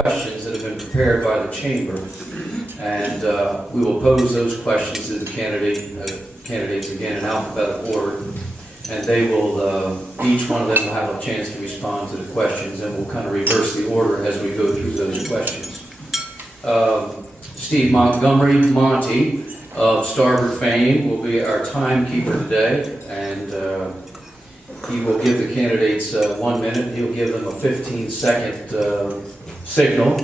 questions that have been prepared by the chamber, and we will pose those questions to the candidates again in alphabetical order, and they will, each one of them will have a chance to respond to the questions, and we'll kind of reverse the order as we go through those questions. Steve Montgomery, Monty, of Starboard fame, will be our timekeeper today, and he will give the candidates 1 minute. He'll give them a 15-second signal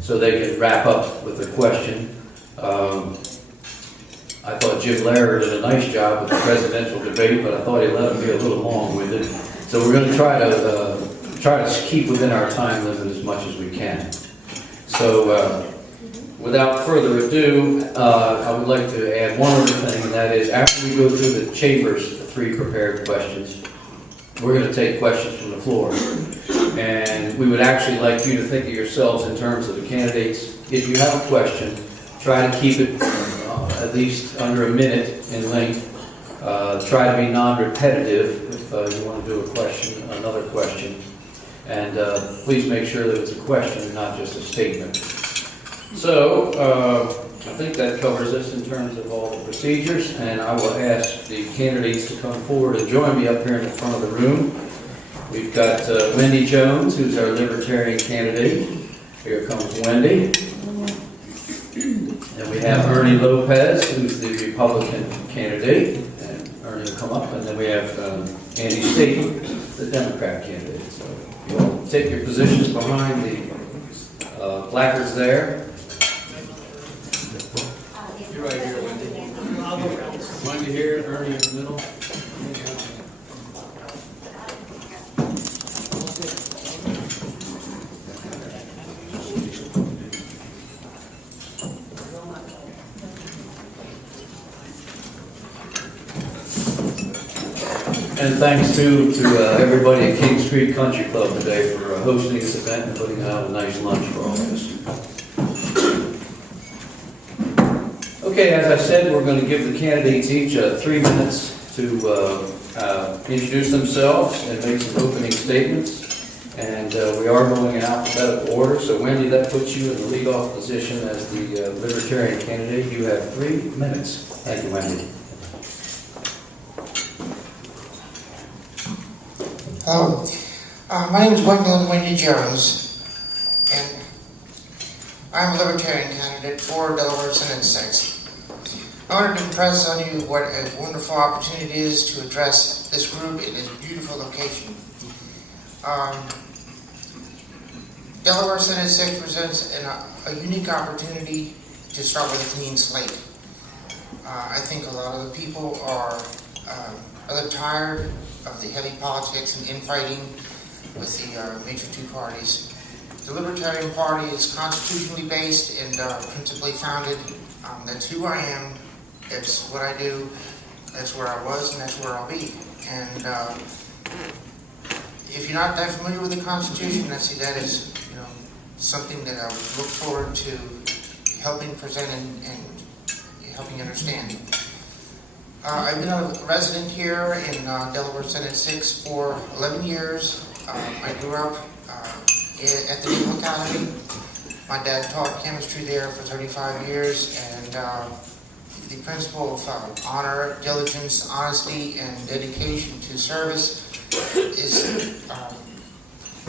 so they can wrap up with the question. I thought Jim Laird did a nice job with the presidential debate, but I thought he let him be a little long-winded. So we're going to try to keep within our time limit as much as we can. So without further ado, I would like to add one other thing, and that is after we go through the chamber's 3 prepared questions, we're going to take questions from the floor. And we would actually like you to think of yourselves in terms of the candidates. If you have a question, try to keep it at least under a minute in length. Try to be non-repetitive if you want to do another question. And please make sure that it's a question and not just a statement. So I think that covers us in terms of all the procedures, and I will ask the candidates to come forward and join me up here in the front of the room. We've got Wendy Jones, who's our Libertarian candidate. Here comes Wendy. And we have Ernie Lopez, who's the Republican candidate. And Ernie will come up. And then we have Andy State, the Democrat candidate. So you all take your positions behind the placards there. You're right here, Wendy. Wendy here, Ernie in the middle. And thanks to everybody at King Street Country Club today for hosting this event and putting out a nice lunch for all of us. Okay, as I said, we're going to give the candidates each 3 minutes to introduce themselves and make some opening statements. And we are going in alphabetical order. So Wendy, that puts you in the lead-off position as the Libertarian candidate. You have 3 minutes. Thank you, Wendy. Hello. My name is Wendy Jones, and I'm a Libertarian candidate for Delaware Senate 6. I wanted to impress on you what a wonderful opportunity it is to address this group in this beautiful location. Delaware Senate 6 presents a unique opportunity to start with a clean slate. I think a lot of the people are rather tired of the heavy politics and infighting with the major 2 parties. The Libertarian Party is constitutionally based and principally founded. That's who I am, that's what I do, that's where I was, and that's where I'll be. And if you're not that familiar with the Constitution, that is something that I would look forward to helping present and helping understand. I've been a resident here in Delaware Senate 6 for 11 years. I grew up at the Naval Academy. My dad taught chemistry there for 35 years, and the principle of honor, diligence, honesty, and dedication to service is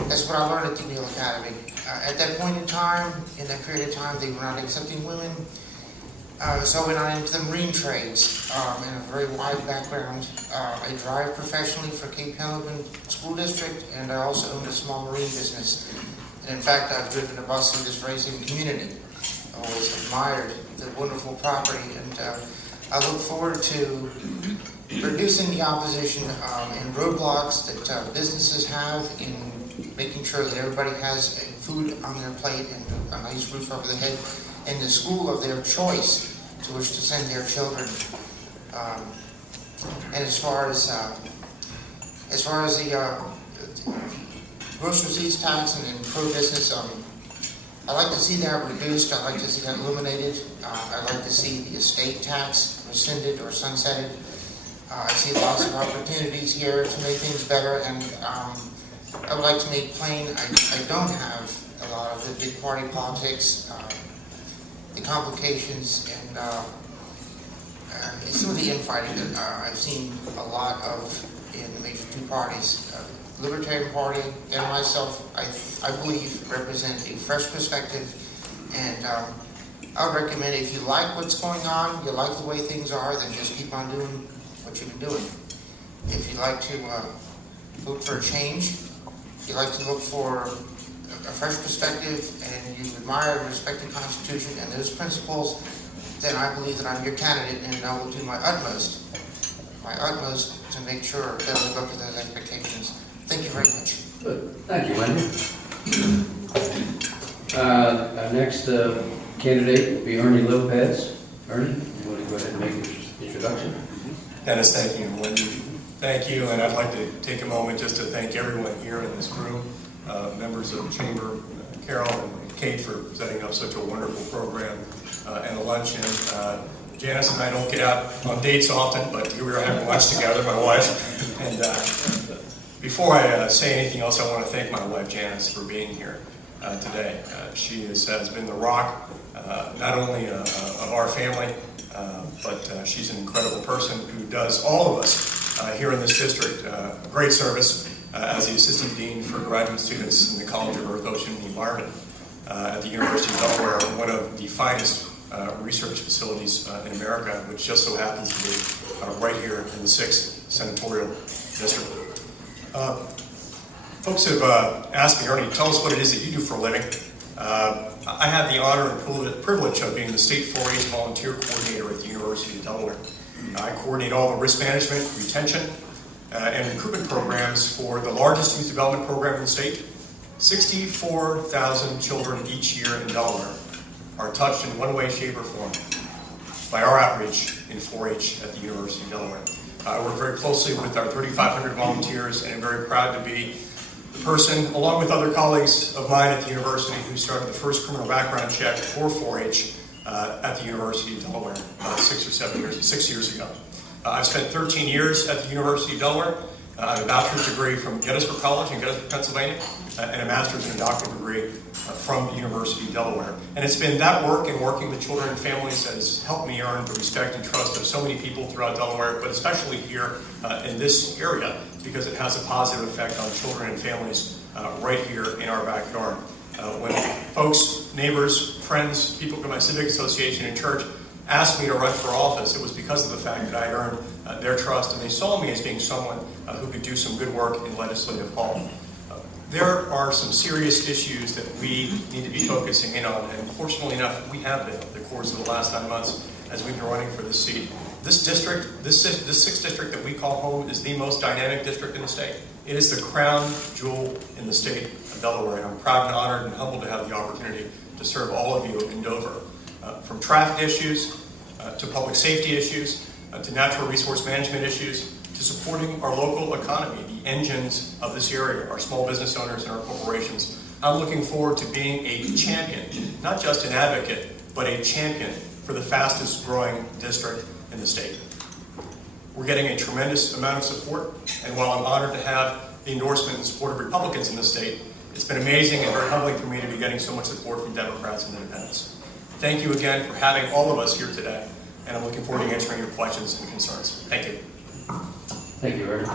that's what I learned at the Naval Academy. At that point in time, in that period of time, they were not accepting women. So I went on into the marine trades in a very wide background. I drive professionally for Cape Henlopen School District, and I also own a small marine business. And in fact, I've driven a bus in this very same community. I always admired the wonderful property, and I look forward to reducing the opposition and roadblocks that businesses have in making sure that everybody has food on their plate and a nice roof over their head, in the school of their choice to which to send their children. And as far as the gross receipts tax and pro-business, I like to see that reduced. I like to see that eliminated. I like to see the estate tax rescinded or sunsetted. I see lots of opportunities here to make things better, and I would like to make plain I don't have a lot the big party politics, the complications, and some of the infighting that I've seen a lot of in the major two parties. Libertarian Party and myself, I believe, represent a fresh perspective, and I would recommend, if you like what's going on, you like the way things are, then just keep on doing what you've been doing. If you'd like to vote for a change, if you'd like to look for a fresh perspective, and you admire and respect the Constitution and those principles, then I believe that I'm your candidate, and I will do my utmost to make sure that I live up to those expectations. Thank you very much. Good. Thank you, Wendy. Our next candidate will be Ernie Lopez. Ernie, you want to go ahead and make your introduction? Dennis, thank you. Wendy, thank you. And I'd like to take a moment just to thank everyone here in this room, members of the Chamber, Carol and Kate for setting up such a wonderful program and a luncheon. Janice and I don't get out on dates often, but here we are having lunch together, my wife. And before I say anything else, I want to thank my wife, Janice, for being here today. She has been the rock, not only of our family, but she's an incredible person who does all of us here in this district great service as the Assistant Dean for Graduate Students in the College of Earth, Ocean, and the Environment at the University of Delaware, one of the finest research facilities in America, which just so happens to be right here in the 6th Senatorial District. Folks have asked me, Ernie, tell us what it is that you do for a living. I have the honor and privilege of being the State 4-H Volunteer Coordinator at the University of Delaware. I coordinate all the risk management, retention, and recruitment programs for the largest youth development program in the state. 64,000 children each year in Delaware are touched in one way, shape, or form by our outreach in 4-H at the University of Delaware. I work very closely with our 3,500 volunteers, and I'm very proud to be the person, along with other colleagues of mine at the university, who started the first criminal background check for 4-H at the University of Delaware 6 years ago. I've spent 13 years at the University of Delaware. I have a bachelor's degree from Gettysburg College in Gettysburg, Pennsylvania, and a master's and a doctoral degree from the University of Delaware. And it's been that work and working with children and families that has helped me earn the respect and trust of so many people throughout Delaware, but especially here in this area, because it has a positive effect on children and families right here in our backyard. When folks, neighbors, friends, people from my civic association and church asked me to run for office, it was because of the fact that I earned their trust, and they saw me as being someone who could do some good work in legislative hall. There are some serious issues that we need to be focusing in on, and fortunately enough, we have been over the course of the last 9 months as we've been running for this seat. This district, this 6th district that we call home, is the most dynamic district in the state. It is the crown jewel in the state of Delaware, and I'm proud and honored and humbled to have the opportunity to serve all of you in Dover. From traffic issues, to public safety issues, to natural resource management issues, to supporting our local economy, the engines of this area, our small business owners and our corporations. I'm looking forward to being a champion, not just an advocate, but a champion for the fastest growing district in the state. We're getting a tremendous amount of support, and while I'm honored to have the endorsement and support of Republicans in the state, it's been amazing and very humbling for me to be getting so much support from Democrats and independents. Thank you again for having all of us here today, and I'm looking forward to answering your questions and concerns. Thank you. Thank you, Ernie.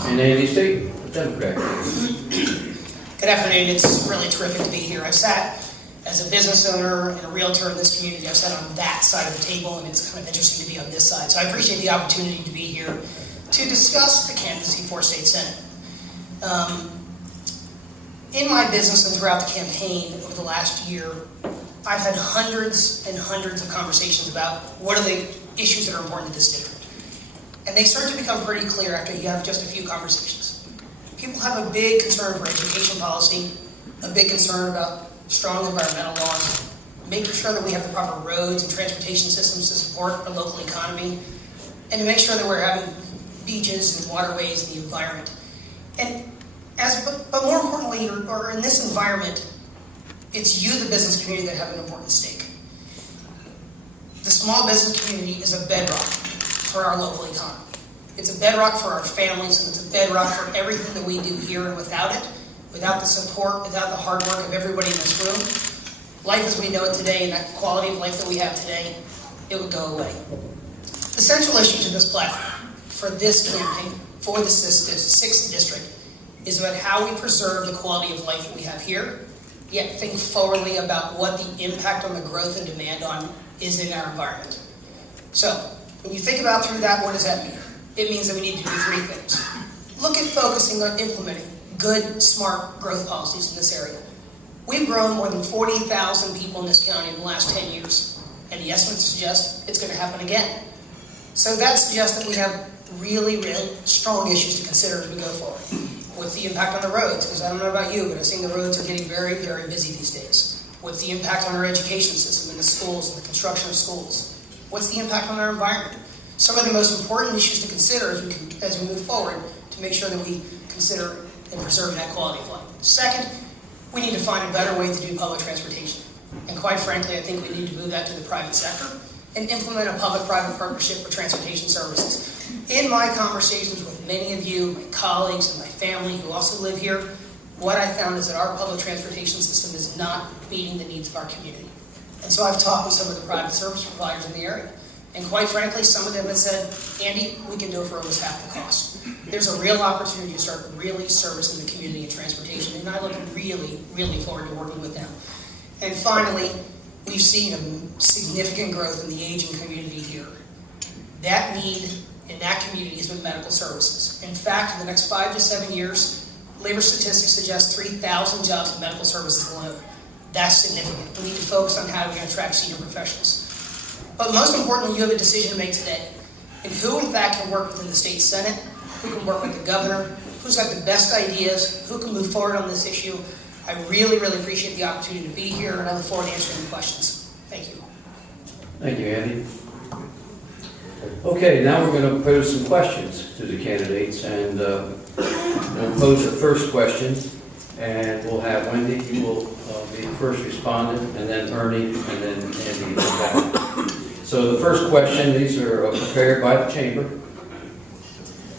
And Andy State, Democrat. Good afternoon. It's really terrific to be here. I've sat as a business owner and a realtor in this community. I've sat on that side of the table, and it's kind of interesting to be on this side. So I appreciate the opportunity to be here to discuss the candidacy for state senate. In my business and throughout the campaign over the last year, I've had hundreds and hundreds of conversations about what are the issues that are important to this district. And they start to become pretty clear after you have just a few conversations. People have a big concern for education policy, a big concern about strong environmental laws, making sure that we have the proper roads and transportation systems to support our local economy, and to make sure that we're having beaches and waterways and the environment. But more importantly, or in this environment, it's you, the business community, that have an important stake. The small business community is a bedrock for our local economy. It's a bedrock for our families, and it's a bedrock for everything that we do here, and without it, without the support, without the hard work of everybody in this room, life as we know it today and that quality of life that we have today, it would go away. The central issue to this platform, for this campaign, for the 6th district, is about how we preserve the quality of life that we have here, yet think forwardly about what the impact on the growth and demand on is in our environment. So, when you think about through that, what does that mean? It means that we need to do 3 things. Look at focusing on implementing good, smart growth policies in this area. We've grown more than 40,000 people in this county in the last 10 years, and the estimates suggest it's going to happen again. So that suggests that we have really, really strong issues to consider as we go forward. What's the impact on the roads? Because I don't know about you, but I've seen the roads are getting very, very busy these days. What's the impact on our education system and the schools and the construction of schools? What's the impact on our environment? Some of the most important issues to consider as we move forward to make sure that we consider and preserve that quality of life. Second, we need to find a better way to do public transportation. And quite frankly, I think we need to move that to the private sector and implement a public-private partnership for transportation services. In my conversations with many of you, my colleagues and my family who also live here, what I found is that our public transportation system is not meeting the needs of our community. And so I've talked with some of the private service providers in the area. And quite frankly, some of them have said, Andy, we can do it for almost half the cost. There's a real opportunity to start really servicing the community in transportation, and I look really, really forward to working with them. And finally, we've seen a significant growth in the aging community here. That need in that community has been medical services. In fact, in the next 5 to 7 years, labor statistics suggest 3,000 jobs in medical services alone. That's significant. We need to focus on how we can attract senior professionals. But most importantly, you have a decision to make today. And who, in fact, can work within the state Senate, who can work with the governor, who's got the best ideas, who can move forward on this issue. I really, really appreciate the opportunity to be here, and I look forward to answering your questions. Thank you. Thank you, Andy. Okay, now we're going to pose some questions to the candidates, and we'll pose the first question, and we'll have Wendy, you will be the first respondent, and then Ernie, and then Andy. So the first question, these are prepared by the chamber.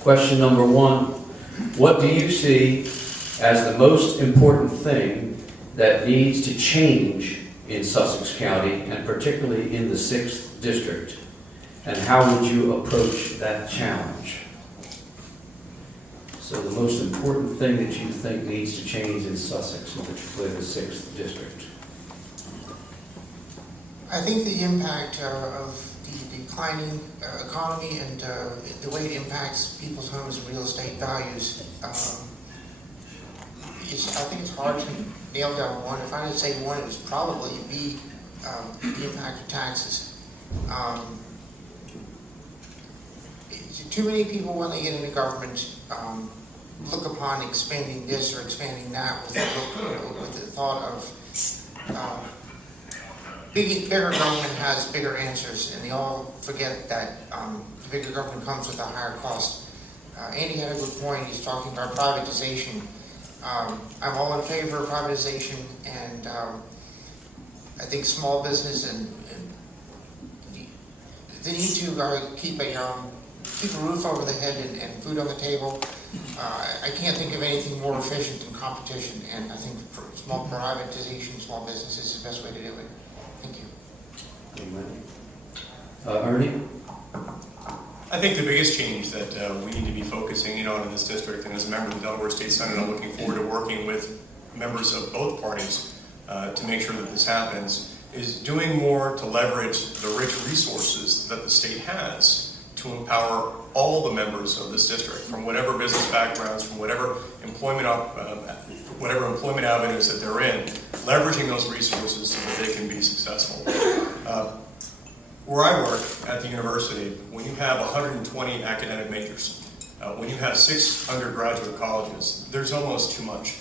Question number 1, what do you see as the most important thing that needs to change in Sussex County, and particularly in the 6th district? And how would you approach that challenge? So the most important thing that you think needs to change in Sussex, in particular the 6th district? I think the impact of the declining economy and the way it impacts people's homes and real estate values I think it's hard to nail down one. If I had to say one, it would probably be the impact of taxes. Too many people, when they get into government, look upon expanding this or expanding that with the thought of bigger government has bigger answers, and they all forget that bigger government comes with a higher cost. Andy had a good point. He's talking about privatization. I'm all in favor of privatization, and I think small business and the need to keep a roof over the head and food on the table. I can't think of anything more efficient than competition, and I think small privatization, small business is the best way to do it. Thank you. Ernie? I think the biggest change that we need to be focusing in on in this district, and as a member of the Delaware State Senate, I'm looking forward to working with members of both parties to make sure that this happens, is doing more to leverage the rich resources that the state has to empower all the members of this district, from whatever business backgrounds, from whatever employment avenues that they're in, leveraging those resources so that they can be successful. Where I work at the university, when you have 120 academic majors, when you have 6 undergraduate colleges, there's almost too much.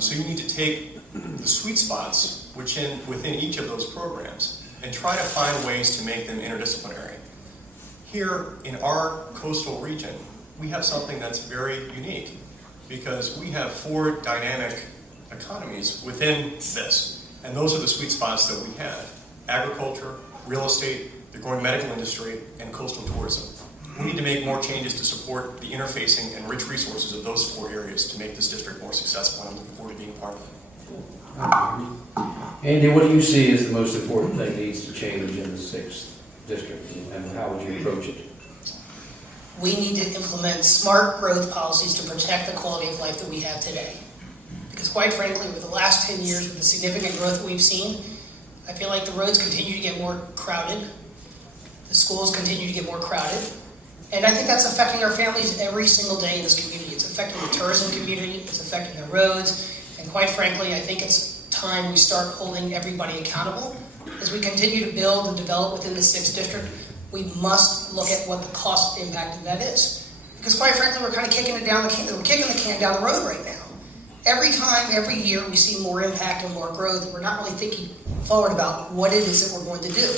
So you need to take the sweet spots within each of those programs and try to find ways to make them interdisciplinary. Here in our coastal region, we have something that's very unique because we have 4 dynamic economies within this, and those are the sweet spots that we have: agriculture, real estate, the growing medical industry, and coastal tourism. we need to make more changes to support the interfacing and rich resources of those 4 areas to make this district more successful, and I'm looking forward to being part of it. Andy, what do you see as the most important thing needs to change in the 6th district, and how would you approach it? We need to implement smart growth policies to protect the quality of life that we have today. Because quite frankly, over the last 10 years, with the significant growth that we've seen, I feel like the roads continue to get more crowded, the schools continue to get more crowded, and I think that's affecting our families every single day in this community. It's affecting the tourism community, it's affecting the roads, and quite frankly, I think it's time we start holding everybody accountable. As we continue to build and develop within the 6th district, we must look at what the cost impact of that is. Because quite frankly, we're kind of kicking the can down the road right now. Every time, every year, we see more impact and more growth. We're not really thinking forward about what it is that we're going to do.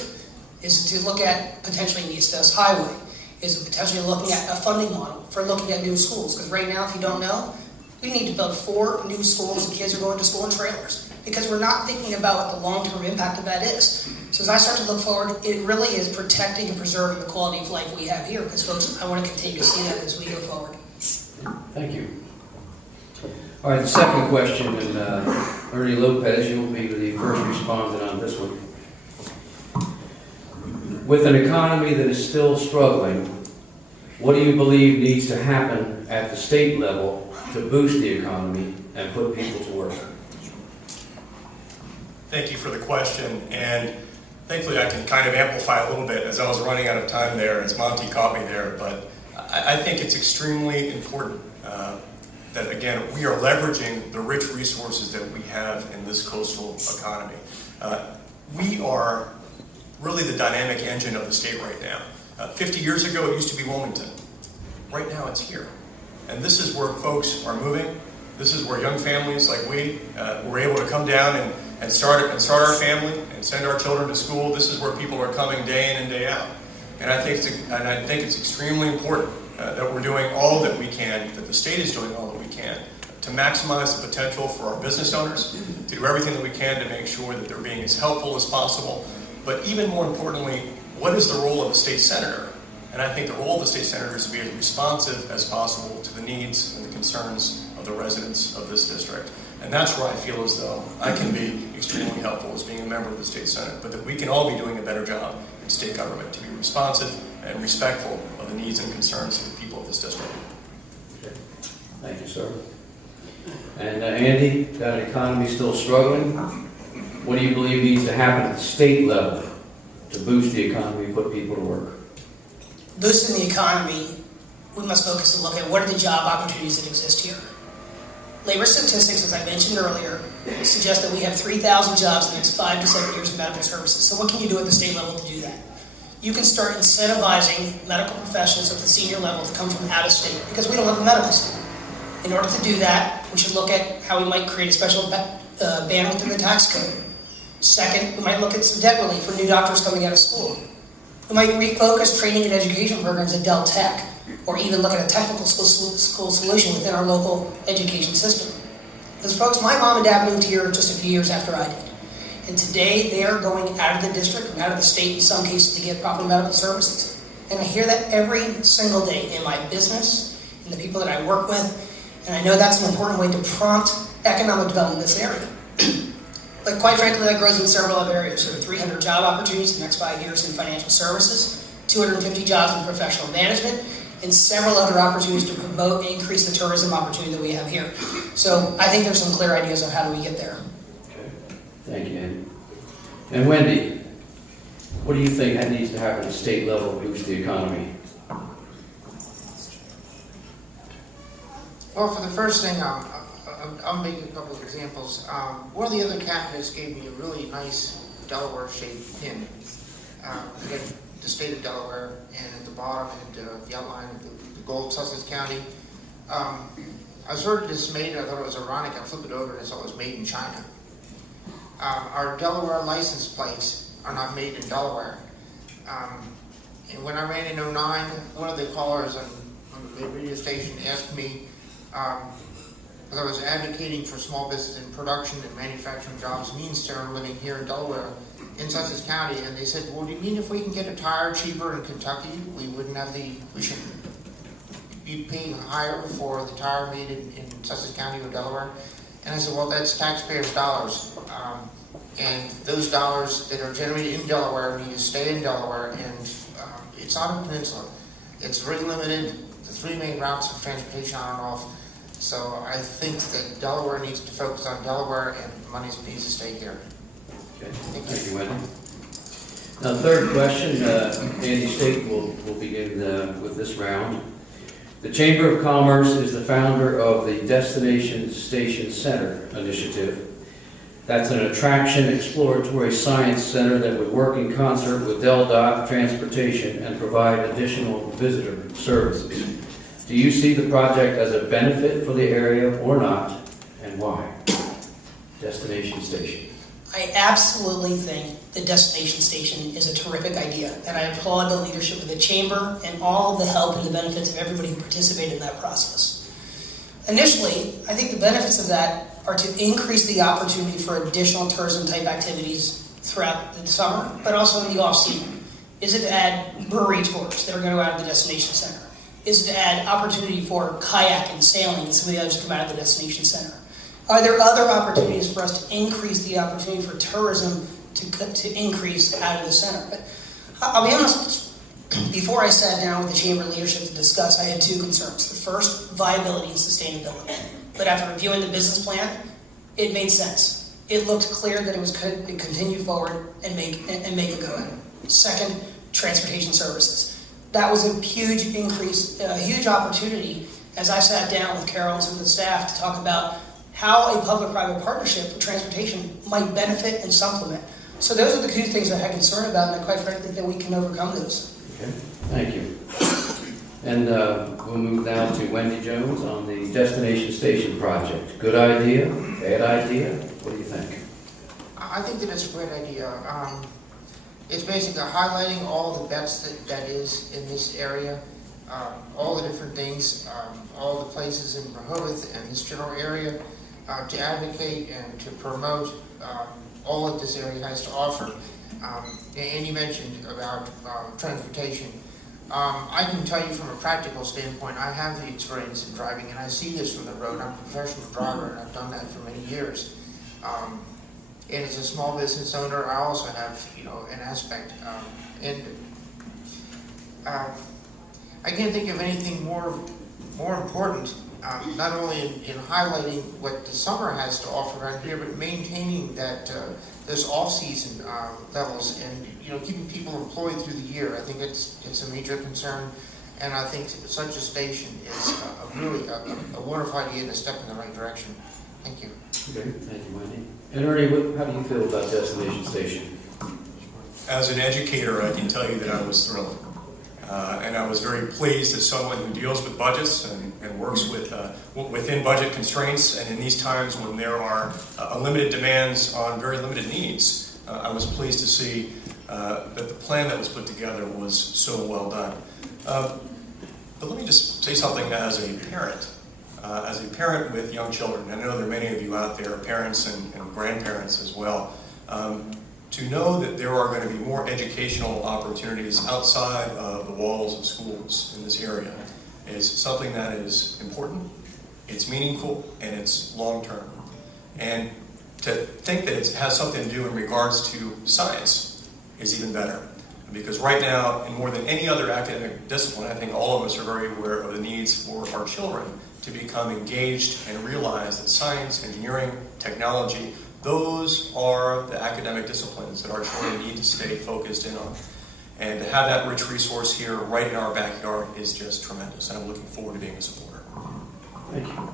Is it to look at potentially the East West Highway? Is it potentially looking at a funding model for looking at new schools? Because right now, if you don't know, we need to build 4 new schools and kids are going to school in trailers. Because we're not thinking about what the long-term impact of that is. So as I start to look forward, it really is protecting and preserving the quality of life we have here. Because folks, I want to continue to see that as we go forward. Thank you. All right, the second question, and Ernie Lopez, you'll be the first respondent on this one. With an economy that is still struggling, what do you believe needs to happen at the state level to boost the economy and put people to work? Thank you for the question, and thankfully I can kind of amplify a little bit as I was running out of time there, as Monty caught me there, but I think it's extremely important that, again, we are leveraging the rich resources that we have in this coastal economy. We are really the dynamic engine of the state right now. 50 years ago, it used to be Wilmington. Right now, it's here. And this is where folks are moving. This is where young families like we were able to come down and start our family and send our children to school. This is where people are coming day in and day out. And I think it's extremely important that we're doing all that we can, that the state is doing all that we can, to maximize the potential for our business owners, to do everything that we can to make sure that they're being as helpful as possible. But even more importantly, what is the role of a state senator? And I think the role of the state senator is to be as responsive as possible to the needs and the concerns of the residents of this district. And that's where I feel as though I can be extremely helpful as being a member of the state senate, but that we can all be doing a better job in state government to be responsive and respectful of the needs and concerns of the people of this district. Okay. Thank you, sir. And Andy, that economy still struggling. What do you believe needs to happen at the state level to boost the economy and put people to work? Boosting the economy, we must focus and look at what are the job opportunities that exist here. Labor statistics, as I mentioned earlier, suggest that we have 3,000 jobs in the next 5 to 7 years in medical services. So what can you do at the state level to do that? You can start incentivizing medical professionals at the senior level to come from out of state, because we don't have a medical school. In order to do that, we should look at how we might create a special ban within the tax code. Second, we might look at some debt relief for new doctors coming out of school. We might refocus training and education programs at Del Tech, or even look at a technical school solution within our local education system. Because folks, my mom and dad moved here just a few years after I did. And today they are going out of the district and out of the state in some cases to get proper medical services. And I hear that every single day in my business, in the people that I work with, and I know that's an important way to prompt economic development in this area. But quite frankly, that grows in several other areas. There are 300 job opportunities in the next 5 years in financial services, 250 jobs in professional management, and several other opportunities to promote and increase the tourism opportunity that we have here. So I think there's some clear ideas on how do we get there. Okay. Thank you, Andy. And Wendy, what do you think that needs to happen at the state level to boost the economy? Well, for the first thing, I'll make a couple of examples. One of the other candidates gave me a really nice Delaware-shaped pin. Again, the state of Delaware, and at the bottom, and the outline of the gold Sussex County. I was sort of dismayed. I thought it was ironic. I flipped it over and I saw it was made in China. Our Delaware license plates are not made in Delaware. And when I ran in 09, one of the callers on the radio station asked me, because I was advocating for small business and production and manufacturing jobs, means to earn living here in Delaware, in Sussex County, and they said, well, do you mean if we can get a tire cheaper in Kentucky, we should be paying higher for the tire made in Sussex County or Delaware? And I said, well, that's taxpayers' dollars. And those dollars that are generated in Delaware need to stay in Delaware, and it's on the peninsula. It's very limited, the 3 main routes of transportation on and off. So I think that Delaware needs to focus on Delaware, and money needs to stay here. Okay, thank you, Wendy. Now, third question, Andy State will begin with this round. The Chamber of Commerce is the founder of the Destination Station Center initiative. That's an attraction exploratory science center that would work in concert with DelDOT Transportation and provide additional visitor services. Do you see the project as a benefit for the area or not, and why? Destination Station. I absolutely think the destination station is a terrific idea, and I applaud the leadership of the chamber and all the help and the benefits of everybody who participated in that process. Initially, I think the benefits of that are to increase the opportunity for additional tourism-type activities throughout the summer, but also in the off-season. Is it to add brewery tours that are going to go out of the destination center? Is it to add opportunity for kayak and sailing and some of the others come out of the destination center? Are there other opportunities for us to increase the opportunity for tourism to increase out of the center? But I'll be honest, before I sat down with the chamber leadership to discuss, I had 2 concerns. The first, viability and sustainability. But after reviewing the business plan, it made sense. It looked clear that it was going to continue forward and make it go. Second, transportation services. That was a huge increase, a huge opportunity as I sat down with Carol and some of the staff to talk about how a public-private partnership for transportation might benefit and supplement. So those are the 2 things I had concern about, and I quite frankly think that we can overcome those. Okay, thank you. And we'll move now to Wendy Jones on the Destination Station project. Good idea? Bad idea? What do you think? I think that it's a great idea. It's basically highlighting all the bets that is in this area, all the different things, all the places in Rehoboth and this general area to advocate and to promote all that this area has to offer. And you mentioned about transportation. I can tell you from a practical standpoint, I have the experience in driving, and I see this from the road. I'm a professional driver, and I've done that for many years. And as a small business owner, I also have, an aspect. I can't think of anything more important, not only in highlighting what the summer has to offer around here, but maintaining that those off-season levels and keeping people employed through the year. I think it's a major concern, and I think such a station is really a wonderful idea and a step in the right direction. Thank you. Okay, thank you, Wendy. And Ernie, how do you feel about Destination Station? As an educator, I can tell you that I was thrilled. And I was very pleased as someone who deals with budgets and works within budget constraints, and in these times when there are unlimited demands on very limited needs, I was pleased to see that the plan that was put together was so well done. But let me just say something as a parent with young children. I know there are many of you out there, parents and grandparents as well. To know that there are going to be more educational opportunities outside of the walls of schools in this area is something that is important, it's meaningful, and it's long-term. And to think that it has something to do in regards to science is even better. Because right now, in more than any other academic discipline, I think all of us are very aware of the needs for our children to become engaged and realize that science, engineering, technology, those are the academic disciplines that our children need to stay focused in on. And to have that rich resource here right in our backyard is just tremendous, and I'm looking forward to being a supporter. Thank you.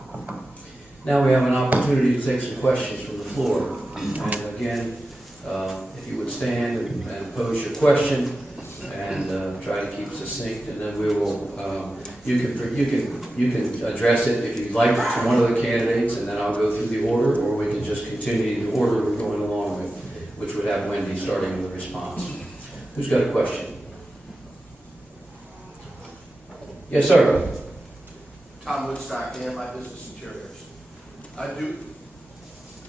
Now we have an opportunity to take some questions from the floor. And again, if you would stand and pose your question and try to keep succinct, and then we will, you can address it if you'd like to one of the candidates, and then I'll go through the order, or we can just continue the order we're going along with, which would have Wendy starting with a response. Who's got a question? Yes, sir. Tom Woodstock, and my business interiors.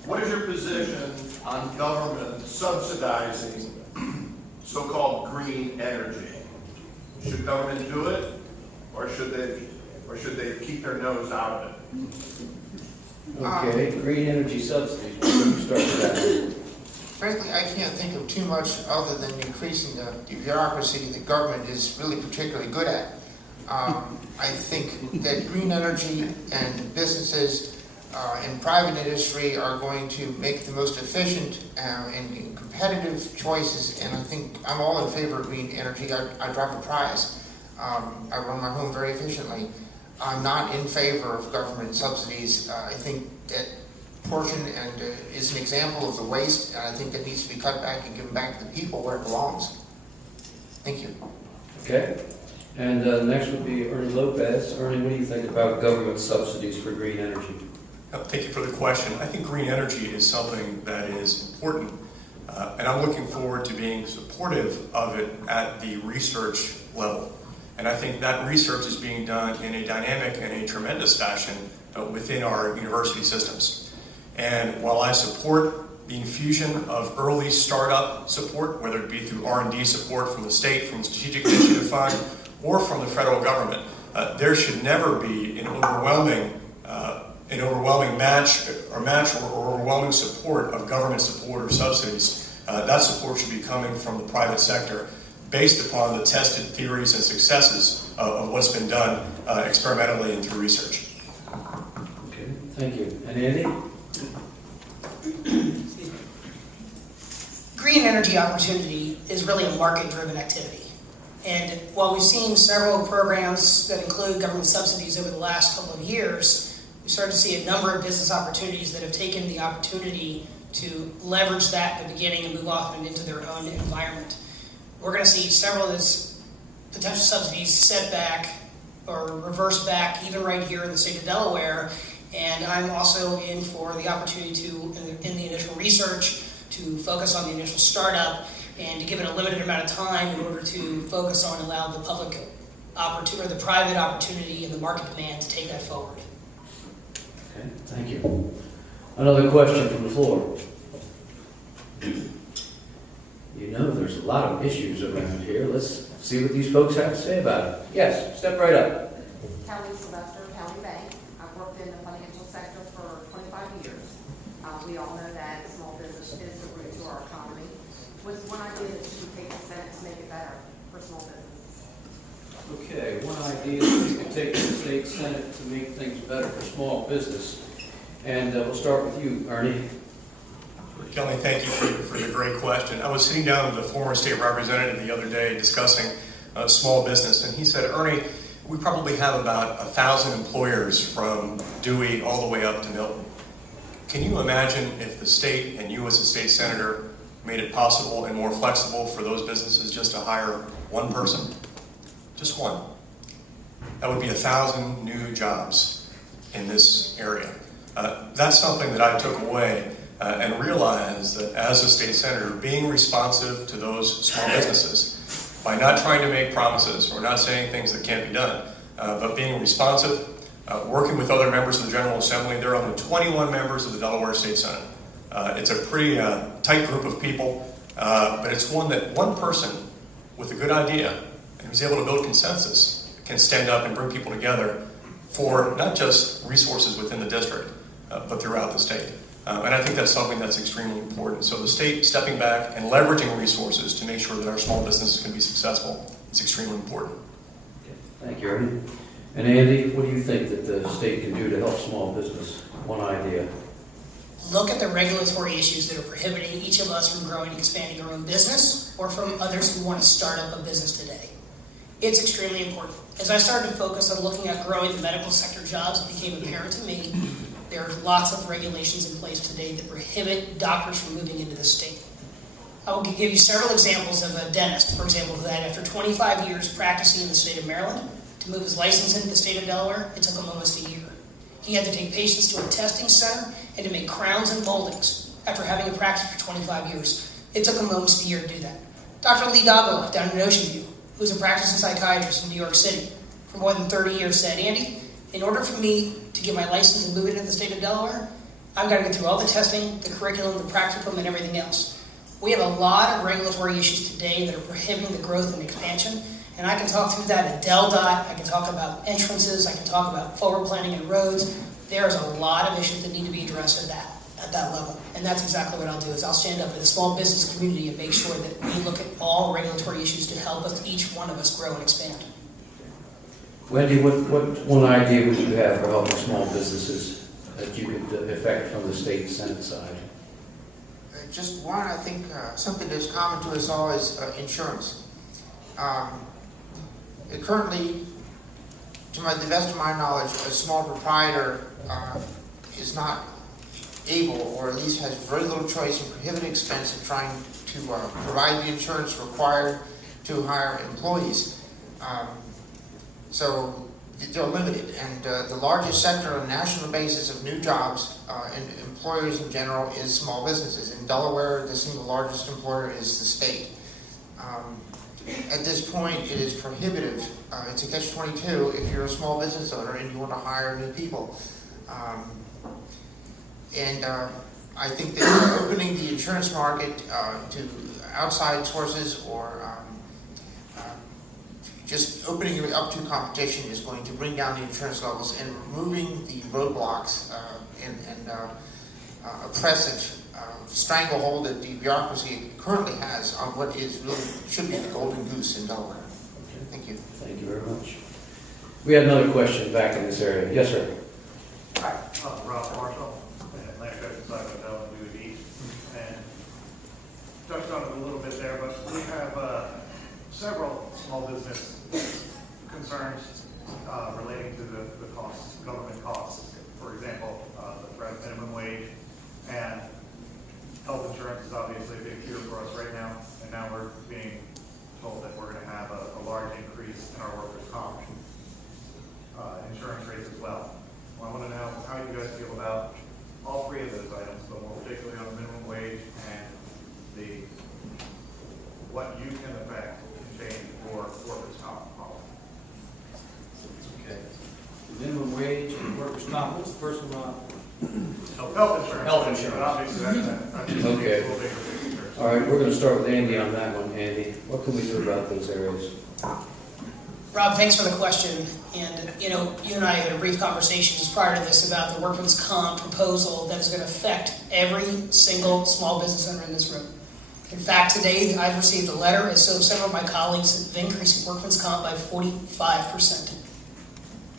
What is your position on government subsidizing so-called green energy. Should government do it, or should they keep their nose out of it? Okay, green energy subsidies, why don't you start with that? Frankly, I can't think of too much other than increasing the bureaucracy that government is really particularly good at. I think that green energy and businesses and private industry are going to make the most efficient and competitive choices, and I think I'm all in favor of green energy. I drive a Prius. I run my home very efficiently. I'm not in favor of government subsidies. I think that portion and is an example of the waste, and I think it needs to be cut back and given back to the people where it belongs. Thank you. Okay, and next would be Ernie Lopez. Ernie, what do you think about government subsidies for green energy? Thank you for the question. I think green energy is something that is important, and I'm looking forward to being supportive of it at the research level. And I think that research is being done in a dynamic and a tremendous fashion within our university systems. And while I support the infusion of early startup support, whether it be through R&D support from the state, from the Strategic Initiative Fund, or from the federal government, there should never be an overwhelming match or overwhelming support of government support or subsidies. That support should be coming from the private sector based upon the tested theories and successes of what's been done experimentally and through research. Okay, thank you. And Andy? Green energy opportunity is really a market-driven activity. And while we've seen several programs that include government subsidies over the last couple of years, we started to see a number of business opportunities that have taken the opportunity to leverage that in the beginning and move off and into their own environment. We're going to see several of those potential subsidies set back or reverse back even right here in the state of Delaware. And I'm also in for the opportunity to, in the initial research, to focus on the initial startup and to give it a limited amount of time in order to focus on allow the public opportunity or the private opportunity and the market demand to take that forward. Okay, thank you. Another question from the floor. You know there's a lot of issues around here. Let's see what these folks have to say about it. Yes, step right up. Kelly Sylvester, County Bank. I've worked in the financial sector for 25 years. We all know that small business is the root to our economy. What's one idea that you would take to Senate to make it better for small businesses? Okay, one idea is we can take to the state Senate to make things better for small business. And we'll start with you, Ernie. Kelly, thank you for the great question. I was sitting down with a former state representative the other day discussing small business, and he said, Ernie, we probably have about 1,000 employers from Dewey all the way up to Milton. Can you imagine if the state and you as a state senator made it possible and more flexible for those businesses just to hire one person? Just one. That would be 1,000 new jobs in this area. That's something that I took away and realized that as a state senator, being responsive to those small businesses by not trying to make promises or not saying things that can't be done, but being responsive, working with other members of the General Assembly. There are only 21 members of the Delaware State Senate. It's a pretty tight group of people, but it's one that one person with a good idea and who's able to build consensus can stand up and bring people together for not just resources within the district, but throughout the state. And I think that's something that's extremely important. So the state stepping back and leveraging resources to make sure that our small businesses can be successful is extremely important. Okay, thank you, Ernie. And Andy, what do you think that the state can do to help small business? One idea. Look at the regulatory issues that are prohibiting each of us from growing and expanding our own business or from others who want to start up a business today. It's extremely important. As I started to focus on looking at growing the medical sector jobs, it became apparent to me there are lots of regulations in place today that prohibit doctors from moving into the state. I will give you several examples of a dentist, for example, who had after 25 years practicing in the state of Maryland, to move his license into the state of Delaware, it took him almost a year. He had to take patients to a testing center and to make crowns and moldings after having a practice for 25 years. It took him almost a year to do that. Dr. Lee Dogoff down in Ocean View, who's a practicing psychiatrist in New York City for more than 30 years, said, Andy, in order for me to get my license and move it into the state of Delaware, I've got to get through all the testing, the curriculum, the practicum, and everything else. We have a lot of regulatory issues today that are prohibiting the growth and expansion, and I can talk through that at DelDOT, I can talk about entrances, I can talk about forward planning and roads. There's a lot of issues that need to be addressed at that level, and that's exactly what I'll do, is I'll stand up for the small business community and make sure that we look at all regulatory issues to help us, each one of us, grow and expand. Wendy, what one idea would you have for helping small businesses that you could affect from the state and Senate side? Just one, I think something that's common to us all is insurance. Currently, to the best of my knowledge, a small proprietor is not able, or at least has very little choice and prohibitive expense of trying to provide the insurance required to hire employees. So they're limited, and the largest sector on a national basis of new jobs and employers in general is small businesses. In Delaware, the single largest employer is the state. At this point, it is prohibitive. It's a catch-22 if you're a small business owner and you want to hire new people. I think that opening the insurance market to outside sources or just opening it up to competition is going to bring down the insurance levels, and removing the roadblocks and oppressive stranglehold that the bureaucracy currently has on what is really should be the golden goose in Delaware. Thank you. Thank you very much. We had another question back in this area. Yes, sir. Hi, I'm Rob Marshall, and Land Coast inside of Delaware Beach, and touched on it a little bit there, but we have several small business concerns relating to the costs, government costs. For example, the threat of minimum wage, and health insurance is obviously a big cure for us right now, and now we're being told that we're going to have a large increase in our workers' comp insurance rates as well. Well, I want to know how you guys feel about all three of those items, but more particularly on the minimum wage and what you can affect and change for workers' comp policy. Okay. Minimum wage and workers' comp. What's the first one on? Health insurance. Health insurance. But obviously that's Okay. a little bigger picture. All right, we're going to start with Andy on that one. Andy, what can we do about those areas? Rob, thanks for the question. And, you and I had a brief conversation just prior to this about the workman's comp proposal that is going to affect every single small business owner in this room. In fact, today I've received a letter, and so have several of my colleagues, have increased workman's comp by 45%.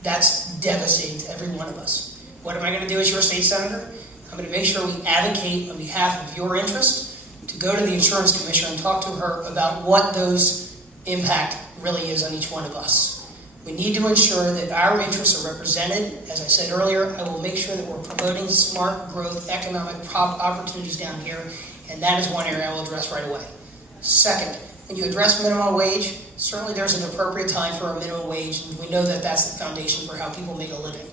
That's devastating to every one of us. What am I going to do as your state senator? I'm going to make sure we advocate on behalf of your interest to go to the insurance commissioner and talk to her about what those impact really is on each one of us. We need to ensure that our interests are represented. As I said earlier, I will make sure that we're promoting smart growth, economic opportunities down here, and that is one area I will address right away. Second, when you address minimum wage, certainly there's an appropriate time for a minimum wage, and we know that that's the foundation for how people make a living.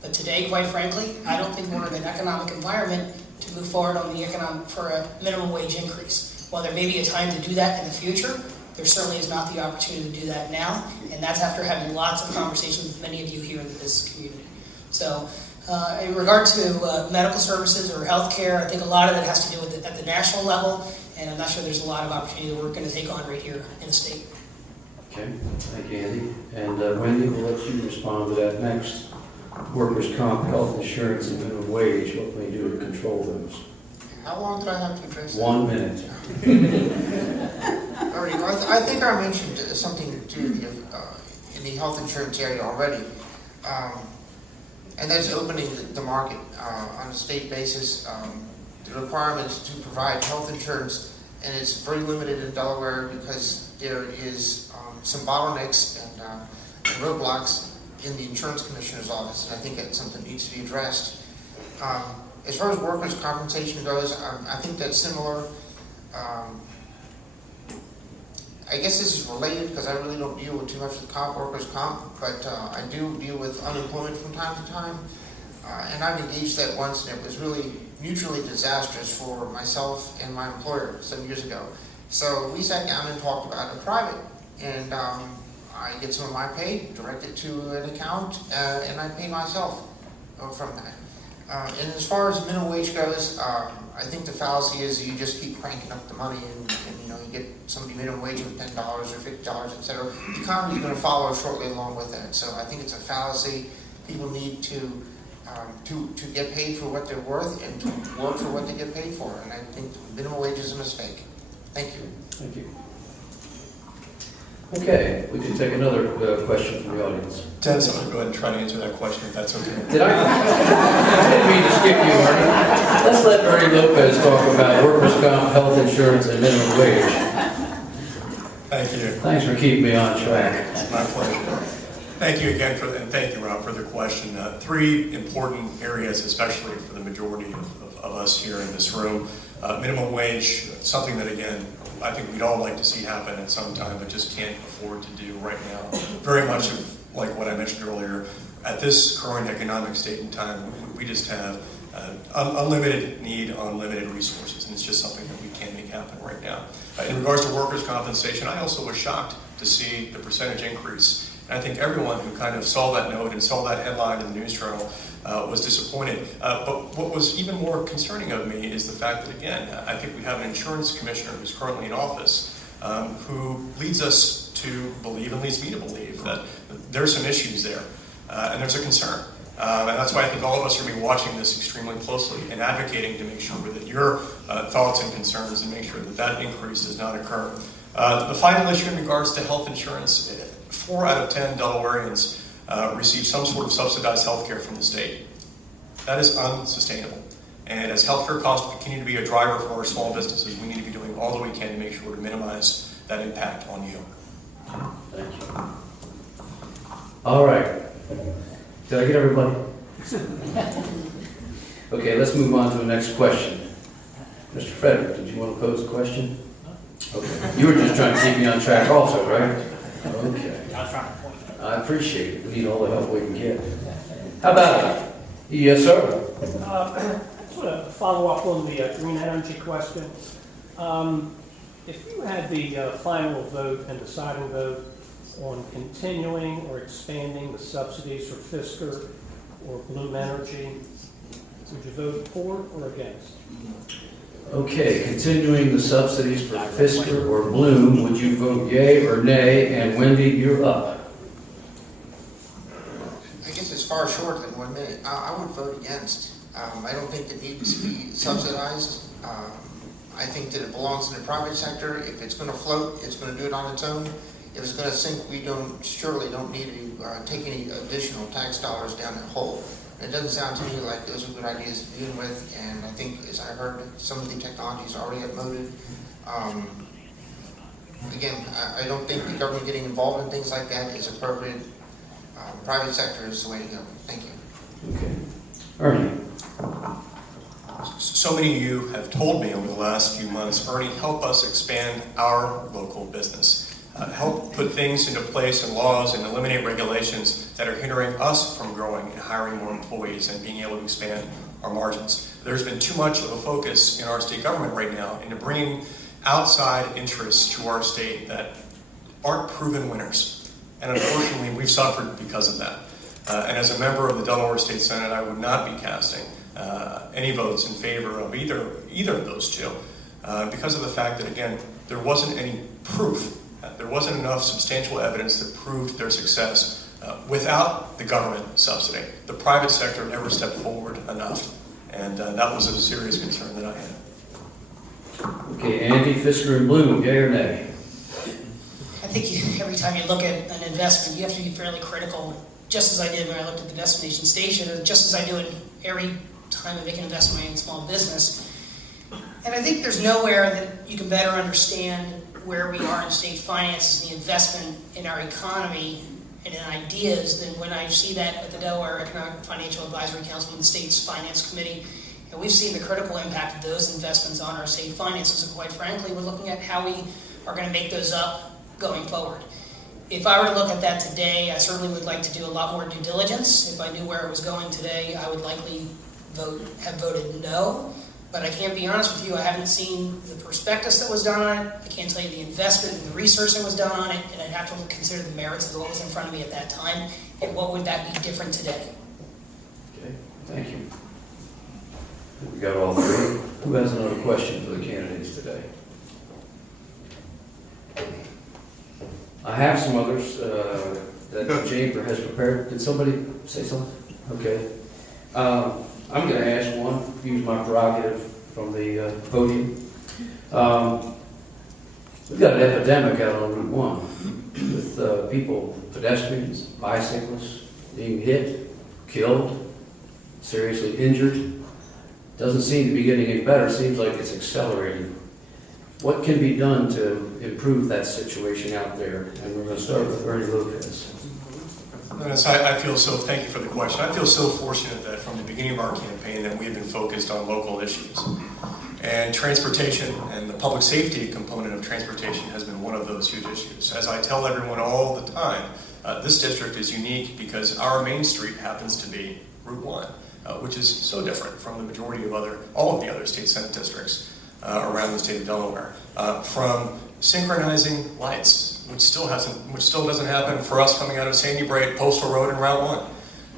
But today, quite frankly, I don't think we're in an economic environment to move forward on for a minimum wage increase. While there may be a time to do that in the future, there certainly is not the opportunity to do that now, and that's after having lots of conversations with many of you here in the business community. So, in regard to medical services or health care, I think a lot of that has to do with it at the national level, and I'm not sure there's a lot of opportunity that we're going to take on right here in the state. Okay, thank you, Andy. And Wendy, we'll let you respond to that next. Workers' comp, health insurance, and minimum wage, what can we do to control those? How long did I have to address that? 1 minute. All right, well, I think I mentioned something to in the health insurance area already, and that's opening the market on a state basis. The requirements to provide health insurance, and it's very limited in Delaware because there is some bottlenecks and roadblocks in the insurance commissioner's office, and I think that's something that needs to be addressed. As far as workers' compensation goes, I think that's similar. I guess this is related because I really don't deal with too much with workers' comp, but I do deal with unemployment from time to time. And I've engaged that once, and it was really mutually disastrous for myself and my employer some years ago. So we sat down and talked about it private, and I get some of my pay, direct it to an account, and I pay myself from that. And as far as minimum wage goes, I think the fallacy is you just keep cranking up the money and you know, you get somebody minimum wage of $10 or $50, et cetera. The economy is going to follow shortly along with that. So I think it's a fallacy. People need to get paid for what they're worth and to work for what they get paid for. And I think minimum wage is a mistake. Thank you. Thank you. Okay, we can take another question from the audience. Dennis, I'm going to go ahead and try to answer that question if that's okay. Did I didn't mean to skip you, Ernie. Let's let Ernie Lopez talk about workers' comp, health insurance, and minimum wage. Thank you. Thanks for keeping me on track. It's my pleasure. Thank you again and thank you, Rob, for the question. Three important areas, especially for the majority of us here in this room. Minimum wage, something that, again, I think we'd all like to see happen at some time, but just can't afford to do right now. Very much like what I mentioned earlier, at this current economic state and time, we just have unlimited need on limited resources, and it's just something that we can't make happen right now. In regards to workers' compensation, I also was shocked to see the percentage increase. And I think everyone who kind of saw that note and saw that headline in the News Journal was disappointed. But what was even more concerning of me is the fact that, again, I think we have an insurance commissioner who's currently in office who leads us to believe, and leads me to believe, that there's some issues there and there's a concern. And that's why I think all of us are going to be watching this extremely closely and advocating to make sure that your thoughts and concerns and make sure that that increase does not occur. The final issue in regards to health insurance, 4 out of 10 Delawareans receive some sort of subsidized health care from the state. That is unsustainable. And as healthcare costs continue to be a driver for our small businesses, we need to be doing all that we can to make sure to minimize that impact on you. Thank you. All right. Did I get everybody? Okay, let's move on to the next question. Mr. Frederick, did you want to pose a question? Okay. You were just trying to keep me on track also, right? Okay. I appreciate it. We need all the help we can get. How about it? Yes, sir. I just want to follow up on the green energy question. If you had the final vote and deciding vote on continuing or expanding the subsidies for Fisker or Bloom Energy, would you vote for or against? Okay, continuing the subsidies for Fisker or Bloom, would you vote yay or nay? And Wendy, you're up. I guess it's far short than 1 minute. I would vote against. I don't think it needs to be subsidized. I think that it belongs in the private sector. If it's going to float, it's going to do it on its own. If it's going to sink, we surely don't need to take any additional tax dollars down that hole. It doesn't sound to me like those are good ideas to begin with, and I think, as I heard, some of the technologies already outmoded. Again, I don't think the government getting involved in things like that is appropriate. Private sector is the way to go. Thank you. Okay. Ernie. So many of you have told me over the last few months, Ernie, help us expand our local business. Help put things into place and laws and eliminate regulations that are hindering us from growing and hiring more employees and being able to expand our margins. There's been too much of a focus in our state government right now into bringing outside interests to our state that aren't proven winners. And unfortunately, we've suffered because of that. And as a member of the Delaware State Senate, I would not be casting any votes in favor of either of those two because of the fact that, again, there wasn't any proof. There wasn't enough substantial evidence that proved their success without the government subsidy. The private sector never stepped forward enough, and that was a serious concern that I had. Okay, Andy, Fisker, and Bloom, yay or nay? I think every time you look at an investment, you have to be fairly critical, just as I did when I looked at the destination station, and just as I do it every time I make an investment in a small business. And I think there's nowhere that you can better understand where we are in state finances, the investment in our economy and in ideas than when I see that at the Delaware Economic Financial Advisory Council and the state's finance committee. And we've seen the critical impact of those investments on our state finances, and quite frankly, we're looking at how we are going to make those up going forward. If I were to look at that today, I certainly would like to do a lot more due diligence. If I knew where it was going today, I would likely have voted no. But I can't be honest with you, I haven't seen the prospectus that was done on it. I can't tell you the investment and the research that was done on it, and I'd have to consider the merits of what was in front of me at that time, and what would that be different today. Okay, thank you. We got all three. Who has another question for the candidates today? I have some others that the chamber has prepared. Did somebody say something? Okay. I'm going to ask one, use my prerogative from the podium. We've got an epidemic out on Route 1 with people, pedestrians, bicyclists, being hit, killed, seriously injured. Doesn't seem to be getting any better. Seems like it's accelerating. What can be done to improve that situation out there? And we're going to start with Ernie Lopez. Thank you for the question. I feel so fortunate that from the beginning of our campaign that we have been focused on local issues. And transportation and the public safety component of transportation has been one of those huge issues. As I tell everyone all the time, this district is unique because our main street happens to be Route 1, which is so different from the majority of all of the other state senate districts around the state of Delaware. From synchronizing lights, which still doesn't happen for us coming out of Sandy Brae, Postal Road and Route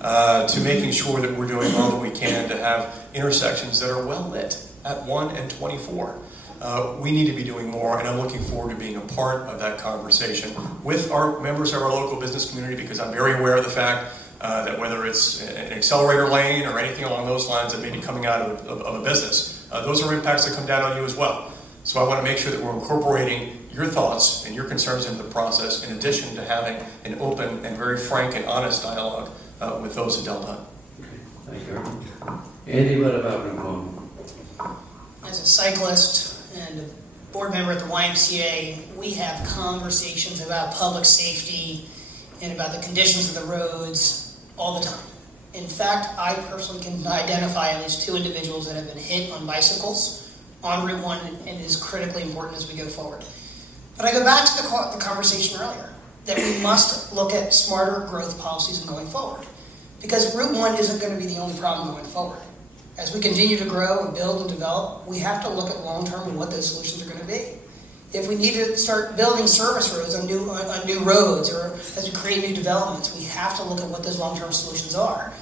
1, to making sure that we're doing all that we can to have intersections that are well lit at 1 and 24. We need to be doing more, and I'm looking forward to being a part of that conversation with our members of our local business community, because I'm very aware of the fact that whether it's an accelerator lane or anything along those lines that may be coming out of a business, those are impacts that come down on you as well. So I want to make sure that we're incorporating your thoughts and your concerns into the process, in addition to having an open and very frank and honest dialogue with those at Delta. Thank you. Andy, what about Route 1? As a cyclist and a board member at the YMCA, we have conversations about public safety and about the conditions of the roads all the time. In fact, I personally can identify at least 2 individuals that have been hit on bicycles on Route 1, and is critically important as we go forward. But I go back to the conversation earlier, that we must look at smarter growth policies going forward. Because Route 1 isn't going to be the only problem going forward. As we continue to grow and build and develop, we have to look at long-term and what those solutions are going to be. If we need to start building service roads on new roads, or as we create new developments, we have to look at what those long-term solutions are.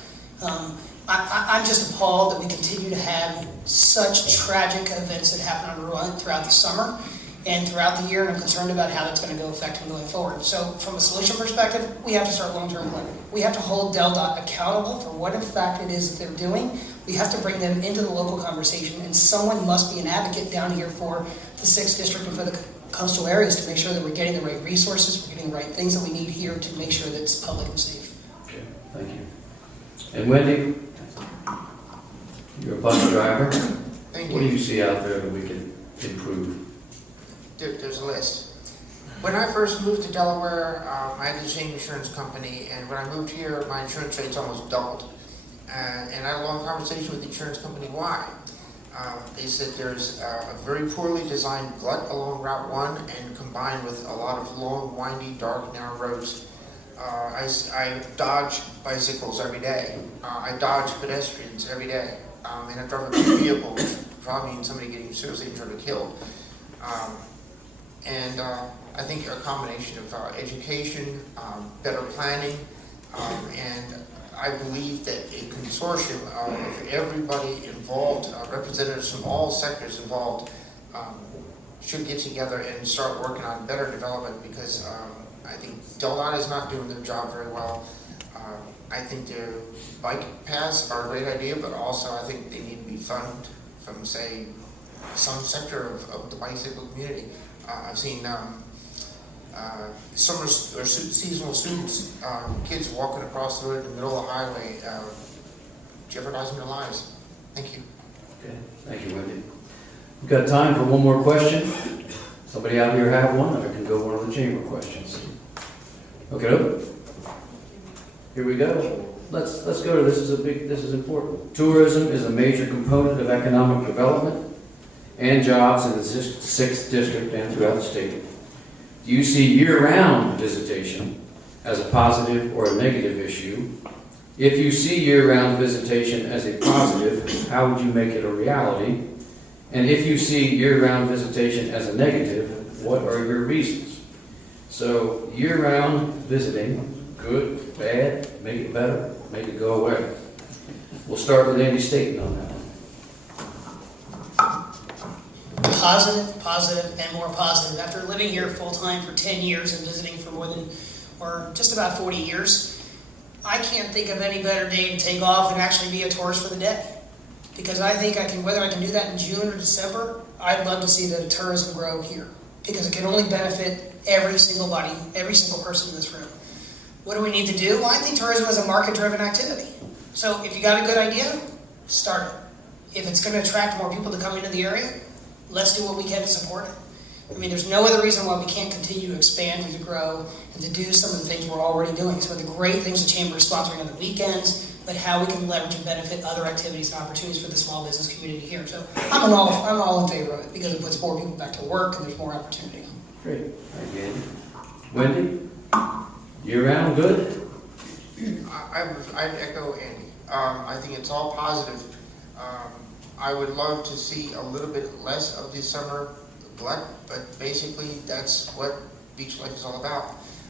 I'm just appalled that we continue to have such tragic events that happen on Route 1 throughout the summer and throughout the year, and I'm concerned about how that's going to go affect going forward. So from a solution perspective, we have to start long-term planning. We have to hold DelDOT accountable for what in fact it is that they're doing. We have to bring them into the local conversation, and someone must be an advocate down here for the 6th district and for the coastal areas to make sure that we're getting the right resources, we're getting the right things that we need here to make sure that it's public and safe. Okay, thank you. And Wendy, you're a bus driver. Thank you. What do you see out there that we can improve? There's a list. When I first moved to Delaware, I had the same insurance company, and when I moved here, my insurance rates almost doubled. And I had a long conversation with the insurance company why. They said there's a very poorly designed glut along Route 1, and combined with a lot of long, windy, dark, narrow roads. I dodge bicycles every day. I dodge pedestrians every day. And I drive a big vehicle, which probably means somebody getting seriously injured or killed. I think a combination of education, better planning, and I believe that a consortium of everybody involved, representatives from all sectors involved, should get together and start working on better development, because I think DelDOT is not doing their job very well. I think their bike paths are a great idea, but also I think they need to be funded from, say, some sector of the bicycle community. I've seen summer or seasonal students, kids walking across the road in the middle of the highway, jeopardizing their lives. Thank you. Okay, thank you, Wendy. We've got time for one more question. Somebody out here have one, or I can go one of the chamber questions. Okay, here we go. Let's go to this. This is important. Tourism is a major component of economic development and jobs in the 6th district and throughout the state. Do you see year-round visitation as a positive or a negative issue? If you see year-round visitation as a positive, how would you make it a reality? And if you see year-round visitation as a negative, what are your reasons? So year-round visiting, good, bad, make it better, make it go away. We'll start with Andy Staton on that one. positive, and more positive. After living here full-time for 10 years and visiting for just about 40 years, I can't think of any better day to take off and actually be a tourist for the day. Because I think whether I can do that in June or December, I'd love to see the tourism grow here. Because it can only benefit every single person in this room. What do we need to do? Well, I think tourism is a market-driven activity. So if you got a good idea, start it. If it's going to attract more people to come into the area, let's do what we can to support it. I mean, there's no other reason why we can't continue to expand and to grow and to do some of the things we're already doing. Some of the great things the Chamber is sponsoring on the weekends, but how we can leverage and benefit other activities and opportunities for the small business community here. So I'm all in favor of it because it puts more people back to work and there's more opportunity. Great. Thank you, Andy. Wendy? Year-round good? I'd echo Andy. I think it's all positive. I would love to see a little bit less of the summer glut, but basically that's what beach life is all about.